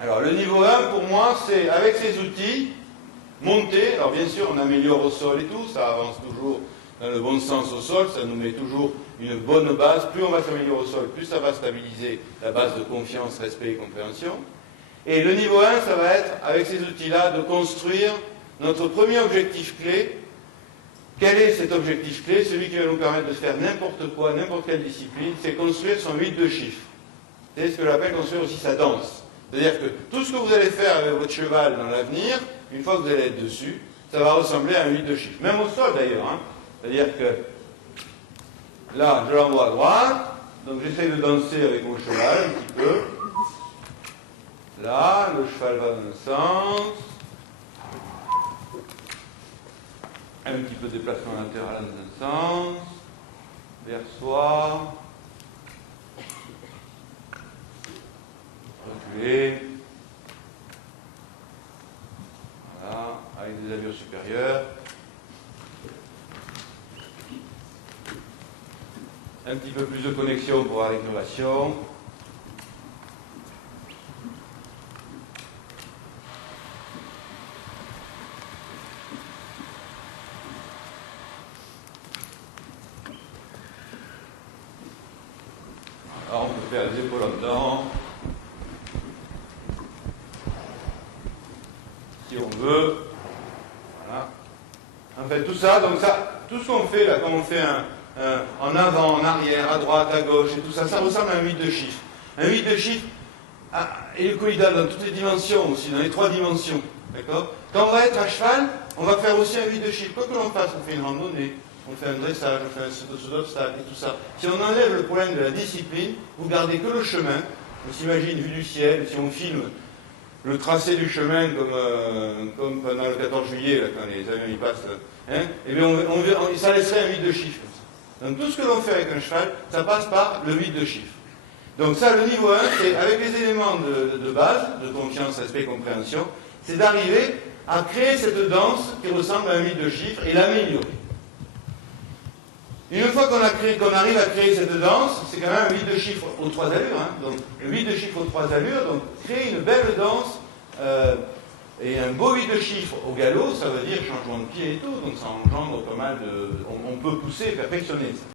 Alors le niveau 1 pour moi c'est avec ces outils monter, alors bien sûr on améliore au sol et tout, ça avance toujours dans le bon sens au sol, ça nous met toujours une bonne base, plus on va s'améliorer au sol, plus ça va stabiliser la base de confiance, respect et compréhension. Et le niveau 1 ça va être avec ces outils là de construire notre premier objectif clé. Quel est cet objectif clé? Celui qui va nous permettre de faire n'importe quoi, n'importe quelle discipline, c'est construire son 8 de chiffres. C'est ce que j'appelle construire aussi sa danse. C'est-à-dire que tout ce que vous allez faire avec votre cheval dans l'avenir, une fois que vous allez être dessus, ça va ressembler à un 8 de chiffres. Même au sol d'ailleurs. Hein. C'est-à-dire que là, je l'envoie à droite, donc j'essaie de danser avec mon cheval un petit peu. Là, le cheval va dans un sens. Un petit peu de déplacement latéral dans un sens. Vers soi. Reculer. Voilà, avec des allures supérieures. Un petit peu plus de connexion pour avoir l'innovation. Alors on peut faire les épaules en dedans. Si on veut. Voilà. En fait, tout ça, donc ça, tout ce qu'on fait là, quand on fait en avant, en arrière, à droite, à gauche et tout ça, ça ressemble à un 8 de chiffres. Un 8 de chiffres hélicoïdal dans toutes les dimensions aussi, dans les 3 dimensions. D'accord? Quand on va être à cheval, on va faire aussi un 8 de chiffres. Quoi que l'on fasse, on fait une randonnée, on fait un dressage, on fait un saut d'obstacle et tout ça. Si on enlève le problème de la discipline, vous gardez que le chemin. On s'imagine, vu du ciel, si on filme le tracé du chemin comme pendant le 14 juillet, là, quand les avions y passent, hein, et bien ça laisserait un 8 de chiffres. Donc tout ce que l'on fait avec un cheval, ça passe par le 8 de chiffres. Donc ça, le niveau 1, c'est avec les éléments de base, de confiance, respect, compréhension, c'est d'arriver à créer cette danse qui ressemble à un 8 de chiffres et l'améliorer. Une fois qu'on arrive à créer cette danse, c'est quand même un 8 de chiffres aux 3 allures. Hein, donc le 8 de chiffres aux 3 allures, donc créer une belle danse et un beau 8 de chiffres au galop, ça veut dire changement de pied et tout, donc ça engendre pas mal de... On peut pousser, perfectionner ça.